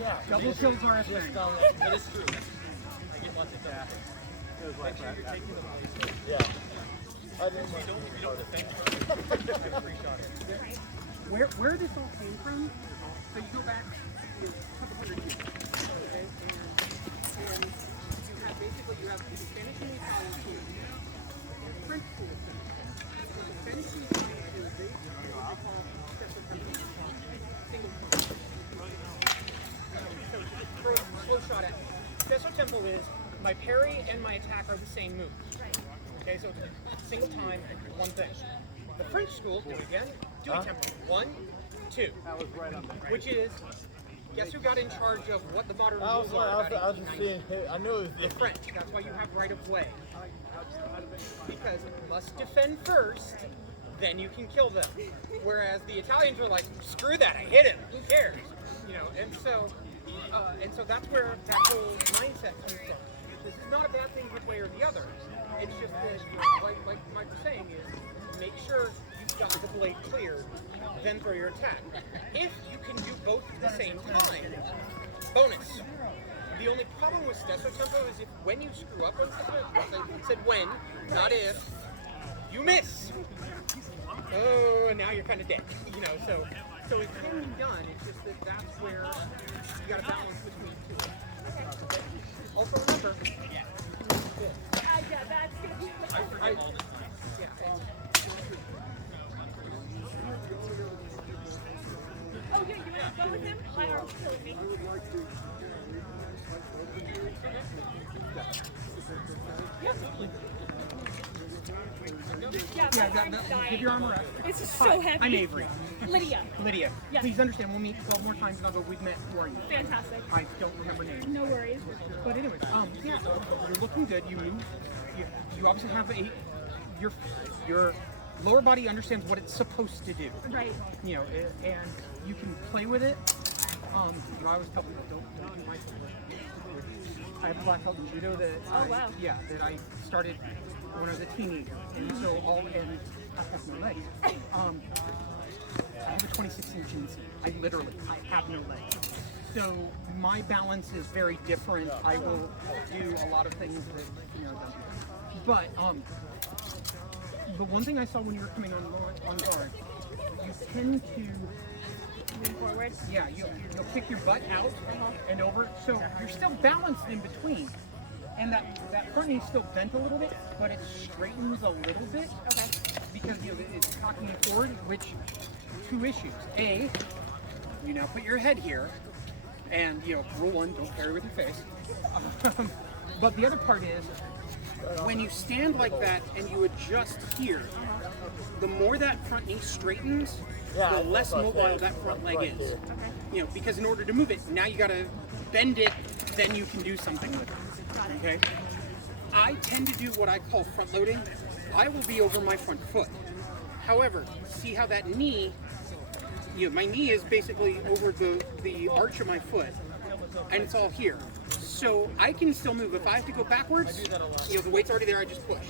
Yeah. Double kills are a thing. That is true. I get lots of double kills. It was like that. You're taking the place. Yeah. If you don't defend, you get a free shot in. Where this all came from, so you go back a couple hundred years, okay, and you have basically, you have the Spanish and the Italian school, and the French school of things. The Spanish and the Italian school, they call separate countries, single countries. So throw a slow shot at me. Stesso tempo is, my parry and my attack are the same move. Okay, so it's single time, one thing. The French school, do it again, do it tempo. 1, 2. That was right on there. Which is, guess who got in charge of what the modern I was rules are about just seeing. I knew it was the French. That's why you have right of way. Because you must defend first, then you can kill them. Whereas the Italians are like, screw that, I hit him. Who cares? You know, and so that's where that whole mindset comes from. This is not a bad thing one way or the other. It's just that, like Mike was saying, is make sure you've got the blade cleared, then throw your attack. If you can do both at the same time, bonus. The only problem with Stesso tempo is if when you screw up on Stesso, I said when, not if, you miss. Oh, and now you're kind of dead. You know, so it can be done. It's just that that's where you got to balance between two. Okay. Also remember, Yeah, that's good. I forget all the time. yeah. Oh, yeah, you want to go with him? My arm's killing me. Yeah, my arm's dying. Give your arm a rest. It's just Hi, so heavy. I'm Avery. Lydia. Lydia. Yes. Please understand, we'll meet 12 more times and I'll go, we've met, who are you? Fantastic. I don't remember names. No worries. But anyways, yeah, you're looking good. You move. You obviously have your lower body understands what it's supposed to do. Right. You know, and you can play with it. You know, I always tell people don't do my sport. I have a black belt in judo that wow. that I started when I was a teenager, and so and I have no legs. I have a 26-inch GC. I have no legs. So my balance is very different. I will do a lot of things that, you know, but the one thing I saw when you were coming on guard, you tend to Move forward. yeah, you'll kick your butt out and over, so you're still balanced in between. And that front knee is still bent a little bit, but it straightens a little bit. Okay. Because you know, it's cocking you forward, which, two issues. A, you now put your head here, and you know, rule one, don't parry with your face. But the other part is, when you stand like that and you adjust here, the more that front knee straightens, the less mobile that front leg is. Okay. You know, because in order to move it, now you gotta bend it, then you can do something with it. Okay? I tend to do what I call front loading. I will be over my front foot. However, see how that knee, you know, my knee is basically over the arch of my foot, and it's all here. So I can still move. If I have to go backwards, you know, the weight's already there, I just push.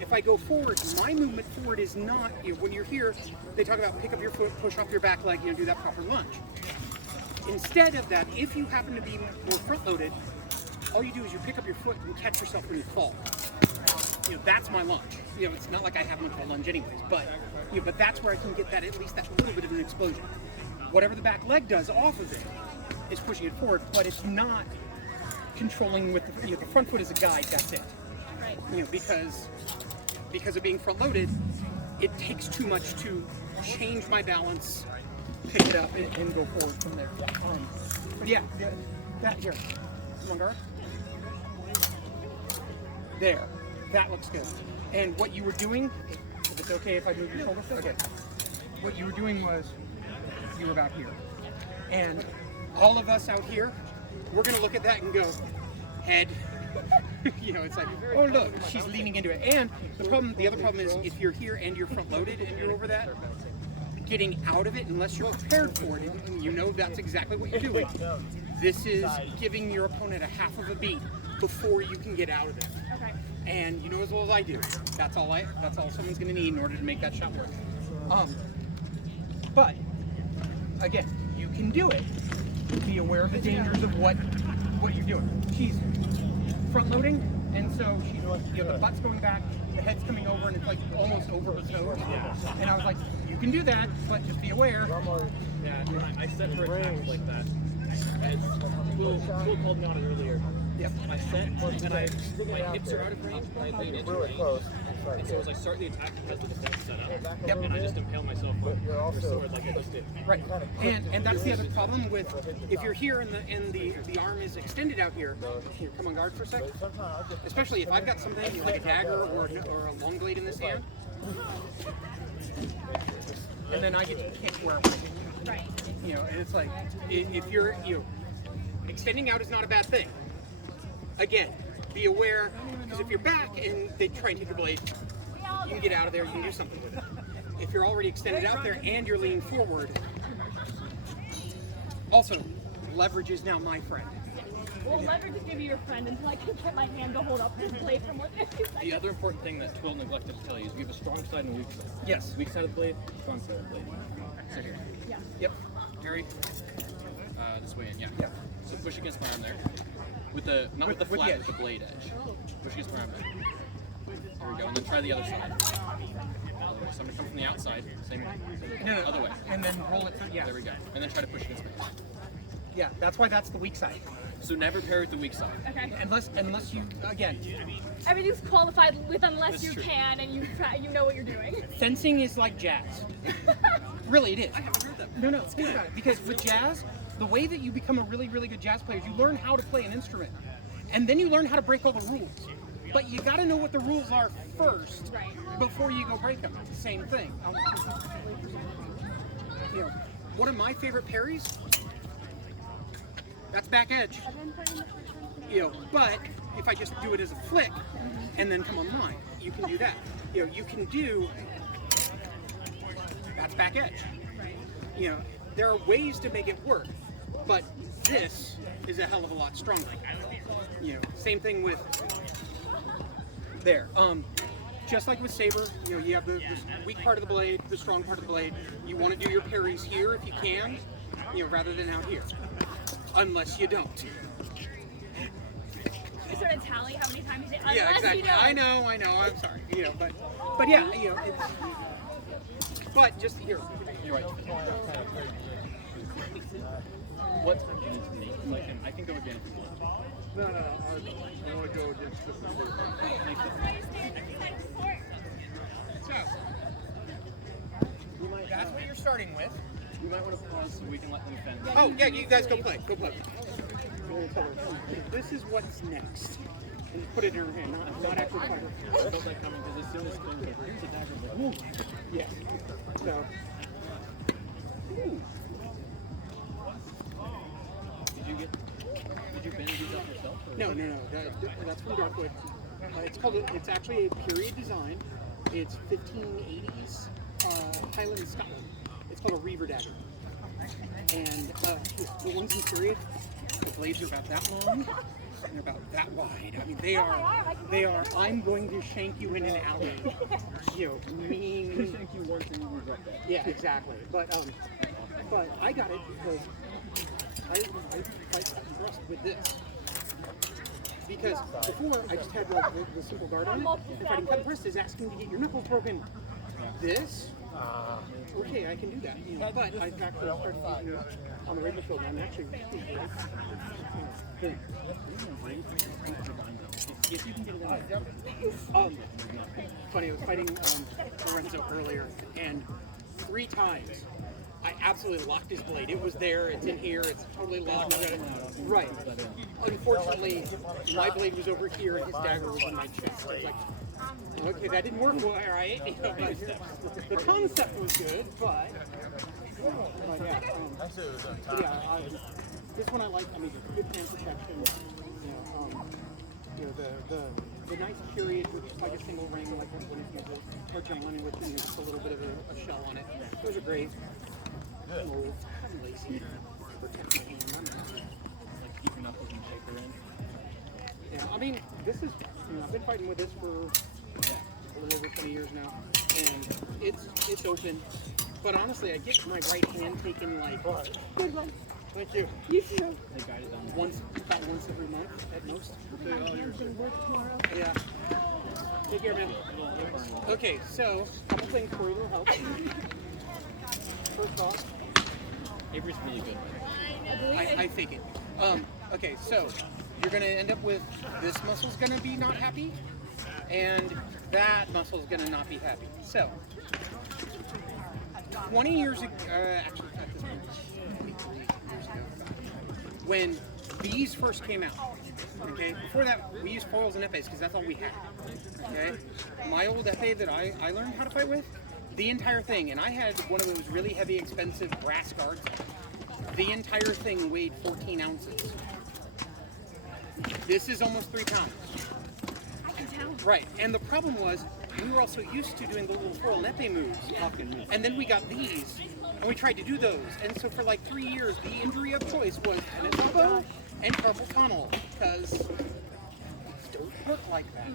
If I go forward, my movement forward is not, you know, when you're here, they talk about pick up your foot, push off your back leg, you know, do that proper lunge. Instead of that, if you happen to be more front loaded, all you do is you pick up your foot and catch yourself when you fall. You know, that's my lunge. You know, it's not like I have much of a lunge anyways, but you know, but that's where I can get that, at least that little bit of an explosion. Whatever the back leg does off of it is pushing it forward, but it's not controlling with the, you know, the front foot is a guide, that's it. Right. You know, because because of being front loaded, it takes too much to change my balance, pick it up, and go forward from there. But yeah, that here. Come on, guard. There. That looks good. And what you were doing, if it's okay if I move your shoulder? Okay. What you were doing was, you were back here. And all of us out here, we're going to look at that and go, head. You know, it's like, oh look, she's leaning into it. And the other problem is if you're here and you're front loaded and you're over that, getting out of it, unless you're prepared for it, and you know that's exactly what you're doing, this is giving your opponent a half of a beat before you can get out of it. Okay. And you know as well as I do, that's all someone's gonna need in order to make that shot work. But again, you can do it. Be aware of the dangers of what you're doing. She's front loading, and so she's, you know, the butt's going back, the head's coming over, and it's like almost over her toes. And I was like, you can do that, but just be aware. Yeah, I set for attacks like that. As Will called me on it earlier. Yep. I set, and my hips are out of range, and I lean into range. And so as I start the attack, it has the defense set up. Yep. And I just impale myself with your sword like I just did. Right. And that's the other problem with, if you're here and the arm is extended out here, come on guard for a sec. Especially if I've got something like a dagger or a long blade in this hand, and then I get to kick where Right. you know, and it's like, if you're, you know, extending out is not a bad thing. Again, be aware, because if you're back and they try and take your blade, you can get out of there, you can do something with it. If you're already extended out there and you're leaning forward, also, leverage is now my friend. Well, leverage is gonna be your friend until I can get my hand to hold up this blade for more than 50 seconds. The other important thing that Twill neglected to tell you is we have a strong side and a weak side. Yes. Weak side of the blade, strong side of the blade. So here. Yeah. Yep. Jerry, this way in, yeah. Yeah. So push against my arm there. With the, not with the With the flat, edge. with the blade edge. Push against my arm there. There we go, and then try the other side. Other way. So I'm gonna come from the outside, same way. No, Other way. And then roll it through, yeah. There we go. And then try to push against my arm. Yeah, that's why that's the weak side. So never pair with the weak side. Okay. Unless you, again, Everything's qualified with unless That's you true. can and you know what you're doing. fencing is like jazz. Really, it is. I haven't heard that. No, think about it. Because with jazz, the way that you become a really, really good jazz player is you learn how to play an instrument. And then you learn how to break all the rules. But you gotta know what the rules are first Right. before you go break them. It's the same thing. You know, one of my favorite parries, that's back edge. You know, but if I just do it as a flick and then come online, you can do that. You know, you can do, that's back edge. You know, there are ways to make it work, but this is a hell of a lot stronger. You know, same thing with there. Just like with Saber, you know, you have the weak part of the blade, the strong part of the blade. You want to do your parries here if you can, you know, rather than out here. Unless you don't. You sort of tally how many times you did. Yeah, Unless exactly. You know. I know. I'm sorry. You know, but yeah, you know, it's, but just here. You're right. What time do you need to make? Like, I can go again if you want. No, I want to go against this. That's what you're starting with. We might want to pause so we can let them fend. Oh yeah, you guys go play. Go play. This is what's next. And just put it in her hand, not actually cover. I felt that coming because as soon as Quinn goes, here's a dagger. I'm like, ooh. Yeah. So. Ooh. Did you bend these up yourself? Or No. That's from Darkwood. It's actually a period design. It's 1580s Highland Scotland. It's called a Reaver dagger. And the ones in period, the blades are about that long and they're about that wide. I mean, they are. I'm going to shank you in an alley. You know, mean. Thank you once and you regret that. Yeah, exactly. But I got it because I fight thrust with this. Because before I just had like the simple guard on it. And fighting cut wrist is asking to get your knuckles broken. This, okay, I can do that. You know, but I've actually started using it on the radio field. And I'm actually Yes, you can get it in there. Funny, I was fighting Lorenzo earlier, and 3 times I absolutely locked his blade. It was there, it's in here, it's totally locked. I got it. Right. Unfortunately, my blade was over here and his dagger was in my chest. I was like, okay, that didn't work well, right? You know, but the concept was good, but yeah. This one I like. I mean, it's good hand protection. The nice period with like a single ring, like when it uses or John with just a little bit of a shell on it. Those are great. I'm old. I'm lazy. Protect my hand. Like keep your knuckles in shape they're in. Yeah, I mean, this is. I've been fighting with this for a little over 20 years now, and it's open. But honestly, I get my right hand taken like. Good one. Thank you. You too. They guided them. About once every month at most. My hands gonna work tomorrow. Yeah. Take care, man. Okay, so a couple things for you to help. First off, Avery's really good. I believe it. I fake it. Okay, so you're gonna end up with this muscle's gonna be not happy, and that muscle's gonna not be happy. So 20 years ago, actually at this point, 23 years ago, when these first came out, okay, before that we used foils and epes because that's all we had, okay. My old epe that I learned how to fight with, the entire thing, and I had one of those really heavy, expensive brass guards. The entire thing weighed 14 ounces. This is almost 3 pounds. I can tell. Right, and the problem was we were also used to doing the little foil and epee moves, and then we got these, and we tried to do those, and so for like 3 years, the injury of choice was tennis elbow and carpal tunnel, because don't work like that.